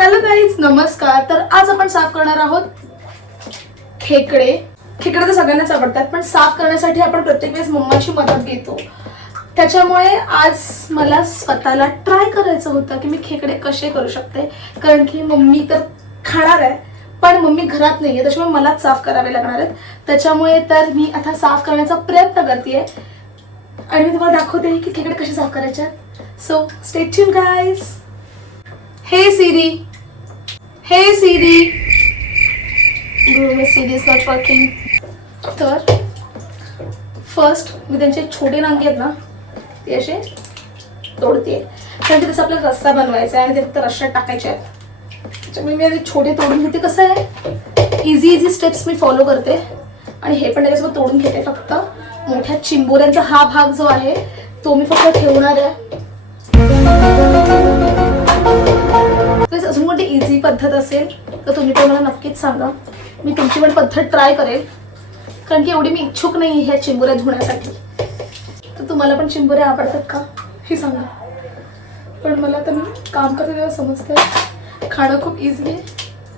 Hello guys, नमस्कार. तर आज आपण साफ करणार आहोत खेकडे. खेकडे तर सगळ्यांनाच आवडतात, पण साफ करण्यासाठी आपण प्रत्येक वेळेस मम्माची मदत घेतो. त्याच्यामुळे आज मला स्वतःला ट्राय करायचं होतं की मी खेकडे कसे करू शकते, कारण की मम्मी तर खाणार आहे पण मम्मी घरात नाहीये, त्याच्यामुळे मलाच साफ करावे लागणार आहेत. त्याच्यामुळे तर मी आता साफ करण्याचा प्रयत्न करतेय आणि मी तुम्हाला दाखवते की खेकडे कसे साफ करायचे. So stay tune guys. Hey Siri. Hey Siri. My Siri is not working. तर फर्स्ट मी त्यांचे छोटे नांगे आहेत ना ते असे तोडते, त्यानंतर त्याचा आपल्याला रस्सा बनवायचा आहे आणि ते फक्त रश्श्यात टाकायचे आहेत. त्याच्यामुळे मी आधी छोटे तोडून घेते. कसं आहे, इझी स्टेप्स मी फॉलो करते आणि हे पण त्याच्यासोबत तोडून घेते. फक्त मोठ्या चिंबोऱ्यांचा हा भाग जो आहे तो मी फक्त ठेवणार आहे. अजून कोणती इझी पद्धत असेल तर तुम्ही पण मला नक्कीच सांगा. मी तुमची पण पद्धत ट्राय करेल, कारण की एवढी मी इच्छुक नाही ह्या चिंबोऱ्या धुण्यासाठी. तर तुम्हाला पण चिंबोऱ्या आवडतात का हे सांगा. पण मला तर मी काम करते तेव्हा समजतं खाणं खूप इझी आहे,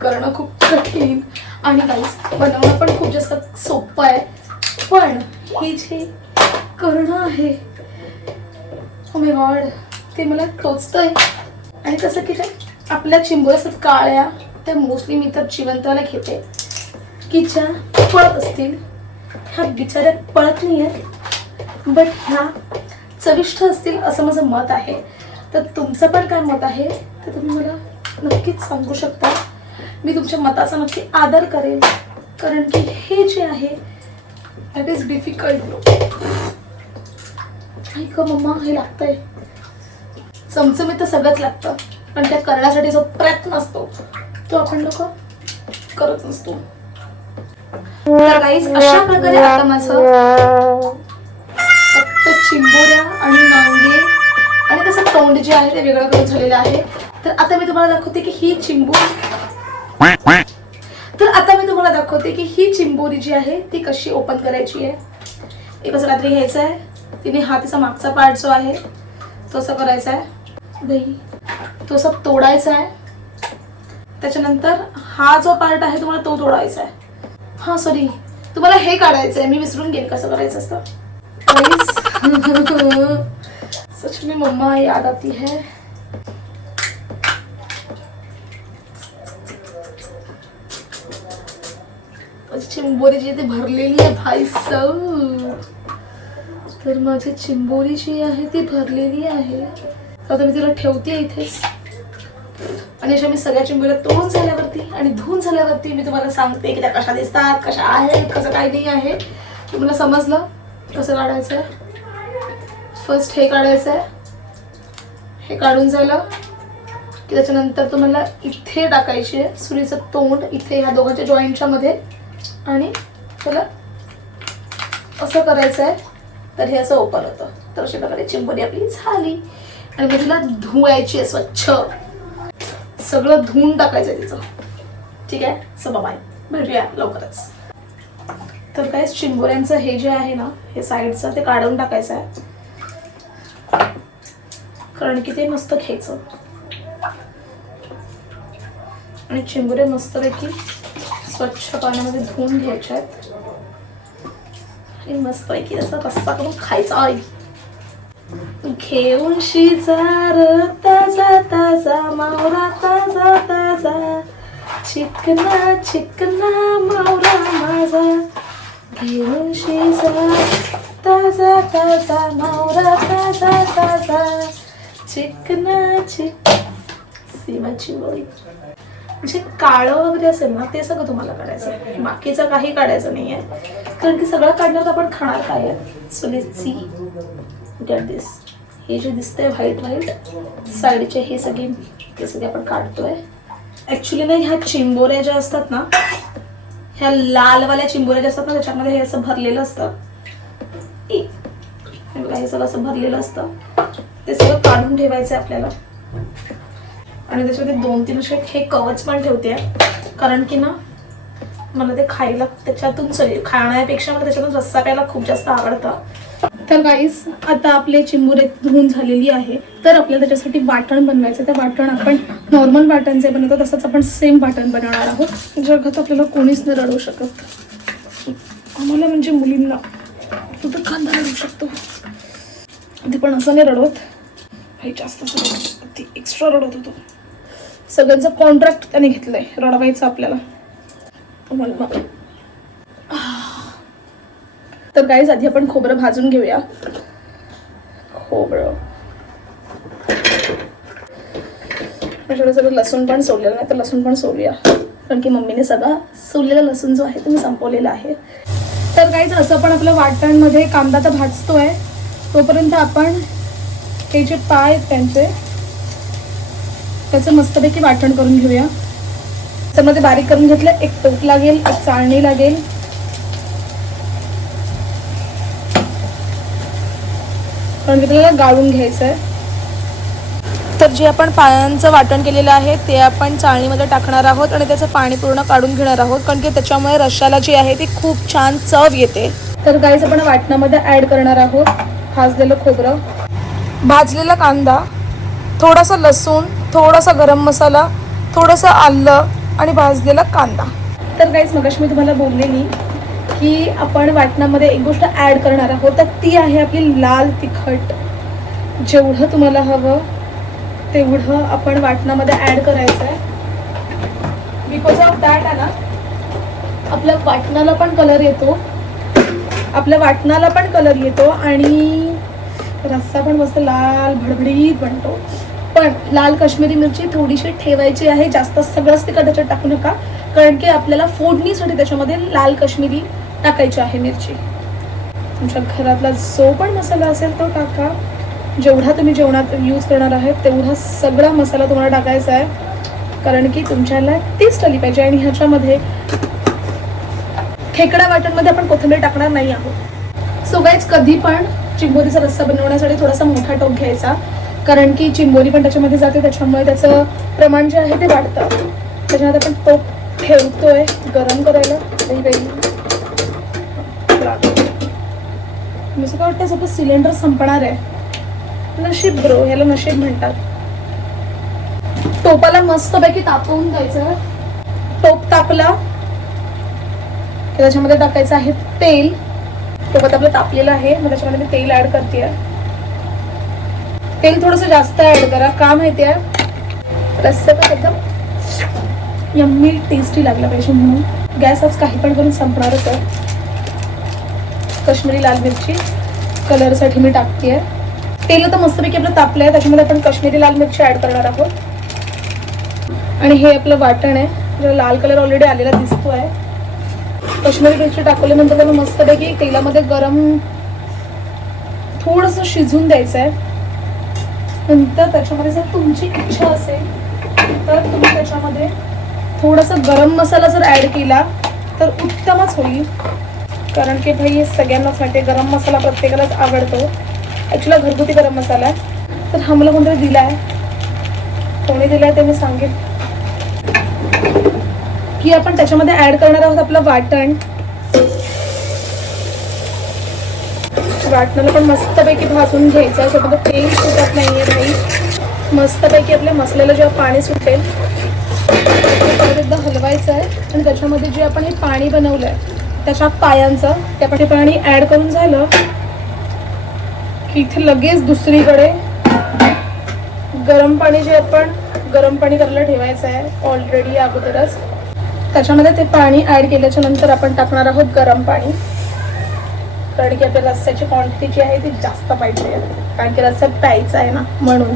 करणं खूप कठीण आणि गाईस बनवणं पण खूप जास्त सोपं आहे. पण हे जे करणं आहे ओ माय गॉड ते मला टोचतंय. आणि कसं की आपल्या चिंबोऱ्या असतात काळ्या, त्या मोस्टली मी तर जिवंतवाल्या घेते की ज्या पळत असतील. ह्या बिचाऱ्या पळत नाही आहेत बट ह्या चविष्ट असतील असं माझं मत आहे. तर तुमचं पण काय मत आहे ते तुम्ही मला नक्कीच सांगू शकता. मी तुमच्या मताचा नक्की आदर करेन, कारण की हे जे आहे दॅट इज डिफिकल्ट. ऐक मम्मा, हे लागतंय. चमचमीत तर सगळंच लागतं, पण त्या करण्यासाठी जो प्रयत्न असतो तो आपण लोक करत नसतो. तर गाईज अशा प्रकारे आता माझं फक्त चिंबोऱ्या आणि नांगे आणि त्याचं तोंड जे आहे ते वेगळं करून झालेलं आहे. तर आता मी तुम्हाला दाखवते की ही चिंबोरी जी आहे ती कशी ओपन करायची आहे. एक असं काहीतरी घ्यायचं आहे, तिने हा तिचा मागचा पार्ट जो आहे तो असं करायचा आहे बाई, तो सब तोडायचा आहे. त्याच्यानंतर हा जो पार्ट आहे तुम्हाला तो तोडायचा आहे. हा सॉरी, तुम्हाला हे काढायचं आहे, मी विसरून गेले कसं करायचं असतं. सच में मम्मा याद आती है. चिंबोरी जी ती भरलेली आहे भाई साहब. तर माझी चिंबोरी जी आहे ती भरलेली आहे. आता मी तिला ठेवते इथेच आणि अशा मी सगळ्या चिंबोऱ्या तोडून झाल्यावरती आणि धुवून झाल्यावरती मी तुम्हाला सांगते की त्या कशा दिसतात, कशा आहेत, कसं काय नाही आहे. तुम्हाला समजलं कसं काढायचं आहे. फर्स्ट हे काढायचं आहे. हे काढून झालं की त्याच्यानंतर तुम्हाला इथे टाकायची आहे सुरीचं तोंड, इथे ह्या दोघांच्या जॉईंटच्या मध्ये, आणि त्याला असं करायचं आहे. तर हे असं ओपन होतं. तर अशा प्रकारे चिंबोरी आपली झाली आणि मग तिला धुवायची आहे स्वच्छ. सगळं धुवून टाकायचं आहे तिचं. ठीक आहे, सो बाय, भेटूया लवकरच. तर काय चिंबोऱ्यांचं हे जे आहे ना हे साईडचं ते काढून टाकायचं आहे, कारण की ते मस्त घ्यायचं आणि चिंबोऱ्या मस्तपैकी स्वच्छ पाण्यामध्ये धुवून घ्यायच्या आहेत आणि मस्तपैकी असा रस्सा करून खायचा. घेऊन शिजार ताजा ताजा मावरा ताजा ताजा, चिकना चिकना मावरा माझा. घेऊन शिजार ताजा ताजा मावरा ताजा ताजा, चिकना चिक. सीमाची बोळी म्हणजे काळं वगैरे असेल ना ते सगळं तुम्हाला काढायचं आहे, बाकीचं काही काढायचं नाही आहे, कारण की सगळं काढण्यात आपण खाणार काय आहे. So let's see, get this. हे जे दिसतंय व्हाईट व्हाईट साईडचे हे सगळे आपण काढतोय. ॲक्च्युली ना ह्या चिंबोऱ्या ज्या असतात ना, ह्या लालवाल्या चिंबोऱ्या ज्या असतात ना त्याच्यामध्ये हे असं भरलेलं असतं. हे सगळं असं भरलेलं असतं, ते सगळं काढून ठेवायचं आहे आपल्याला. आणि त्याच्यामध्ये 2-3 असे हे कवच पण ठेवते, कारण की ना मला ते खायला त्याच्यातून खाण्यापेक्षा मला त्याच्यातून रस्सा प्यायला खूप जास्त आवडतं. तर गाईस आता आपले चिंबुरे धुवून झालेली आहे. तर आपल्याला त्याच्यासाठी वाटण बनवायचं. तर वाटण आपण नॉर्मल वाटण जे बनवतो तसंच आपण सेम वाटण बनवणार आहोत. जगात आपल्याला कोणीच नाही रडवू शकत. आम्हाला म्हणजे मुलींना फक्त कांदा रडवू शकतो. ते पण असं नाही रडवत भाई, जास्त ती एक्स्ट्रा रडत होतो. सगळ्यांचं कॉन्ट्रॅक्ट त्याने घेतलंय रडवायचं आपल्याला. तर गाईज आधी आपण खोबरं भाजून घेऊया. खोबरं माझ्याकडे सगळं लसूण पण सोललेलं नाही, तर लसूण पण सोलूया, कारण की मम्मीने सगळा सोललेला लसूण जो आहे तो मी संपवलेला आहे. तर गाईज असं पण आपलं वाटणमध्ये कांदा तर भाजतोय, तोपर्यंत आपण हे जे पाय आहेत त्याचं मस्तपैकी वाटण करून घेऊया. त्यामध्ये बारीक करून घेतलं एक टोप लागेल, एक चाळणी लागेल. कारण आपल्याला गाळून घ्यायचं आहे. तर जे आपण पायांचं वाटण केलेलं आहे ते आपण चाळणीमध्ये टाकणार आहोत आणि त्याचं पाणी पूर्ण काढून घेणार आहोत, कारण की त्याच्यामुळे रश्श्याला जी आहे ती खूप छान चव येते. तर गाईज आपण वाटणामध्ये ॲड करणार आहोत भाजलेलं खोबरं, भाजलेला कांदा, थोडासा लसूण, थोडासा गरम मसाला, थोडंसं आलं आणि भाजलेला कांदा. तर गाईज मगाशी मी तुम्हाला बोललेली की आपण वाटणामध्ये एक गोष्ट ॲड करणार आहोत, तर ती आहे आपली लाल तिखट. जेवढं तुम्हाला हवं तेवढं आपण वाटणामध्ये ॲड करायचं आहे. बिकॉज ऑफ दॅट आहे ना आपल्या वाटणाला पण कलर येतो आणि रस्सा पण मस्त लाल भडभडीत बनतो. पण लाल काश्मीरी मिरची थोडीशी ठेवायची आहे, जास्त सगळंच तिखट त्याच्यात टाकू नका, कारण की आपल्याला फोडणीसाठी त्याच्यामध्ये लाल काश्मीरी टाकायची आहे मिरची. तुमच्या घरातला जो पण मसाला असेल तो टाका. जेवढा तुम्ही जेवणात यूज करणार आहात तेवढा सगळा मसाला तुम्हाला टाकायचा आहे, कारण की तुमच्याला टेस्ट आली पाहिजे. आणि ह्याच्यामध्ये खेकडा वाटणमध्ये आपण कोथिंबीर टाकणार नाही आहोत. सो गाईज कधी पण चिंबोरीचा रस्सा बनवण्यासाठी थोडासा मोठा टोप घ्यायचा, कारण की चिंबोरी पण त्याच्यामध्ये जाते, त्याच्यामुळे त्याचं प्रमाण जे आहे ते वाढतं. त्याच्यामध्ये आपण टोप ठेवतोय गरम करायला. मी असं काय वाटतं सगळं सिलेंडर संपणार आहे. नशीब ब्रो, ह्याला नशीब म्हणतात. टोपाला मस्तपैकी तापवून द्यायचं. टोप तापला की त्याच्यामध्ये टाकायचं आहे तेल. टोपात आपलं तापलेलं आहे, मग त्याच्यामध्ये मी तेल ऍड करते. तेल थोडंसं जास्त ऍड करा, का माहिती आहे रस्सा पण एकदम यम्मी टेस्टी लागला पाहिजे म्हणून. गॅस आज काही पण करून संपणारच आहे. काश्मीरी लाल मिरची कलरसाठी मी टाकते. तेल तर मस्तपैकी आपलं तापलं आहे, त्याच्यामध्ये आपण काश्मीरी लाल मिरची ॲड करणार आहोत. आणि हे आपलं वाटण आहे, ज्याला लाल कलर ऑलरेडी आलेला दिसतो आहे. काश्मीरी मिरची टाकल्यानंतर त्याला मस्तपैकी तेलामध्ये गरम थोडंसं शिजून द्यायचं आहे. नंतर त्याच्यामध्ये जर तुमची इच्छा असेल तर तुम्ही त्याच्यामध्ये थोडासा गरम मसाला जर ॲड केला तर उत्तमच होईल, कारण की भाई सगळ्यांनाच माहिती आहे गरम मसाला प्रत्येकालाच आवडतो. ॲक्च्युली घरगुती गरम मसाला आहे, तर हा मला कोणतरी दिला आहे. कोणी दिला आहे ते मी सांगेन. की आपण त्याच्यामध्ये ॲड करणार आहोत आपलं वाटण. वाटणाला पण मस्तपैकी भाजून घ्यायचं आहे, सोबत तेल सुटत नाही आहे भाई. मस्तपैकी आपल्या मसाल्याला जेव्हा पाणी सुटेल परत एकदा हलवायचं आहे. आणि त्याच्यामध्ये जे आपण हे पाणी बनवलं आहे त्याच्या पायांचं ते आपण हे पाणी ॲड करून झालं की इथे लगेच दुसरीकडे गरम पाणी जे आपण गरम पाणी करायला ठेवायचं आहे ऑलरेडी अगोदरच. त्याच्यामध्ये ते पाणी ॲड केल्याच्या नंतर आपण टाकणार आहोत गरम पाणी, कारण की आपल्या रस्स्याची क्वांटिटी जी आहे ती जास्त पाहिजे, कारण की रस्सा प्यायचा आहे ना म्हणून.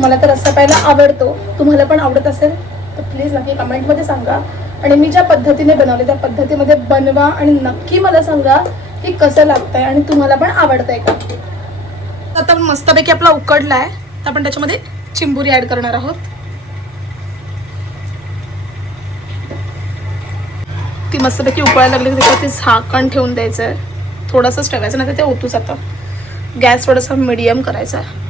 मला तर रस्सा प्यायला आवडतो, तुम्हाला पण आवडत असेल तर प्लीज नक्की कमेंटमध्ये सांगा. आणि मी ज्या पद्धतीने बनवले त्या पद्धतीमध्ये बनवा आणि नक्की मला सांगा की कसं लागतंय आणि तुम्हाला पण आवडतंय का. आता मस्तपैकी आपला उकडला आहे, तर आपण त्याच्यामध्ये चिंबोरी ॲड करणार आहोत. ती मस्तपैकी उकळायला लागली की त्याच्यावरती झाकण ठेवून द्यायचं आहे. थोडंसंच ठेवायचं, नाही तर ते ओतू जातं. गॅस थोडासा मिडियम करायचा आहे.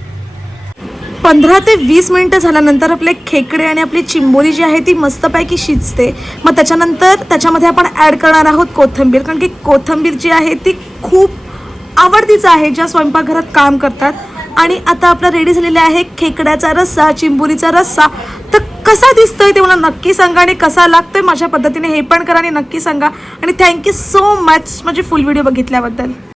15 ते 20 मिनिटं झाल्यानंतर आपले खेकडे आणि आपली चिंबोरी जी आहे ती मस्तपैकी शिजते. मग त्याच्यानंतर त्याच्यामध्ये आपण ॲड करणार आहोत कोथिंबीर, कारण की कोथिंबीर जी आहे ती खूप आवडतीचं आहे ज्या स्वयंपाकघरात काम करतात. आणि आता आपला रेडी झालेला आहे खेकड्याचा रस्सा, चिंबोरीचा रस्सा. तर कसा दिसतोय ते मला नक्की सांगा आणि कसा लागतोय माझ्या पद्धतीने हे पण करा आणि नक्की सांगा. आणि थँक्यू सो मच माझी फुल व्हिडिओ बघितल्याबद्दल.